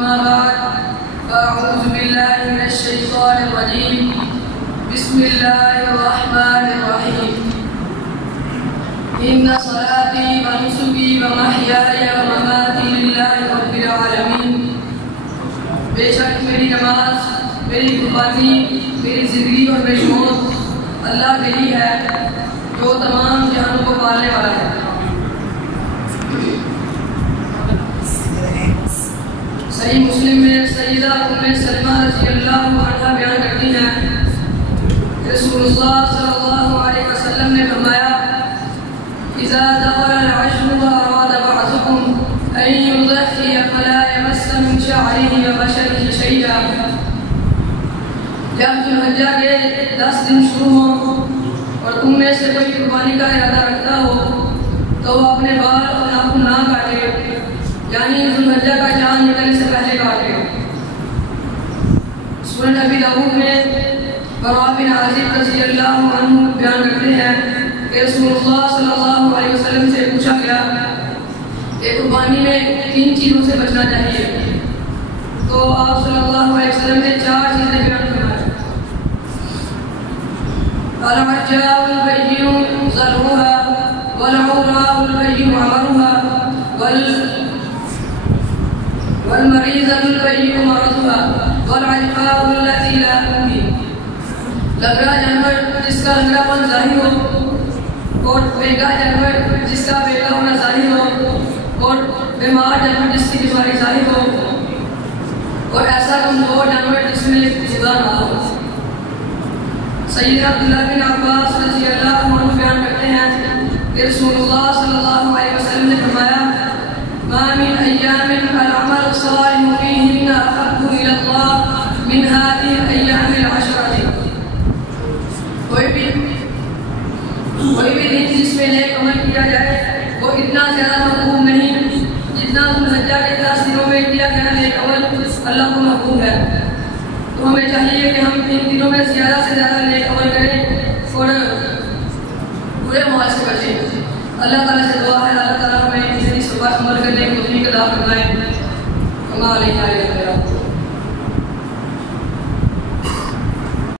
अम्मा बाद अऊज़ु बिल्लाहि मिनश शैतानिर रजीम बिस्मिल्लाहिर रहमानिर रहीम इन्ना सलाती व नुसुकी व महयाया व ममाती लिल्लाहि रब्बिल आलमीन। बेशक मेरी नमाज, मेरी कुर्बानी, मेरी जिंदगी और मेरी मौत अल्लाह के लिए है जो तमाम जहानों को पालने वाला है। सही मुस्लिम में सईदा उम्मे सलमा रज़ी अल्लाह अन्हा बयान करती हैं, रसूलुल्लाह सल्लल्लाहु अलैहि वसल्लम ने फरमाया, इज़ा दख़ल अल-अश्र व अरादा बअज़ुकुम अन युज़हिय फला यमस्स मिन शअरिहि व बशरिहि शैआ। जब ज़ुल्हिज्जा के 10 दिन शुरू हों और तुम में से कोई कुर्बानी का इरादा रखता हो तो वो अपने बाल और नाखून ना काटे, यानी ज़ुल्हिज्जा का चांद निकलने से पहले काटे। सुनन अबी दाऊद में बरा बिन आज़िब रज़ियल्लाहु अन्हु बयान करते हैं कि रसूलुल्लाह सल्लल्लाहु अलैहि वसल्लम से पूछा गया कि कुर्बानी में किन चीज़ों से बचना चाहिए, तो आप सल्लल्लाहु अलैहि वसल्लम ने 4 चीज़ें बयान फरमाई। अल-अज्जाउल बय्यिनु ज़रउहा वल-औराउल बय्यिनु अमरुहा वल-मरीज़ुल बय्यिनु मरज़ुहा वल-अल्फ़ाउल लती ला तुंबी। लंगड़ा जानवर जिसका लंगड़ापन ज़ाहिर हो और बेगा जानवर जिसका बेगा होना ज़ाहिर हो और बीमार जानवर जिसकी बीमारी ज़ाहिर हो और ऐसा कमज़ोर जानवर जिसमें जुदा ना हो। सैयदना अब्दुल्लाह बिन अब्बास रज़ियल्लाहु अन्हु बयान करते हैं कि रसूलुल्लाह सल्लल्लाहु अलैहि वसल्लम ने फरमाया, मा मिन अय्यामिन अल-अमल सालिहु फीहिन्ना अहब्बु इलल्लाह मिन हादिहिल अय्यामिल अशरति। कोई भी दिन जिसमें नेक अमल किया जाए वो इतना ज़्यादा महबूब नहीं जितना ज़ुल्हिज्जा के 10 दिनों में किया गया नेक अमल अल्लाह को महबूब है। तो हमें चाहिए कि हम इन दिनों में ज़्यादा से ज़्यादा नेक अमल करें और बुरे माल से बचें। अल्लाह ताला से दुआ है, अल्लाह ताला हमें इस पर अमल करने की तौफीक अता फरमाए।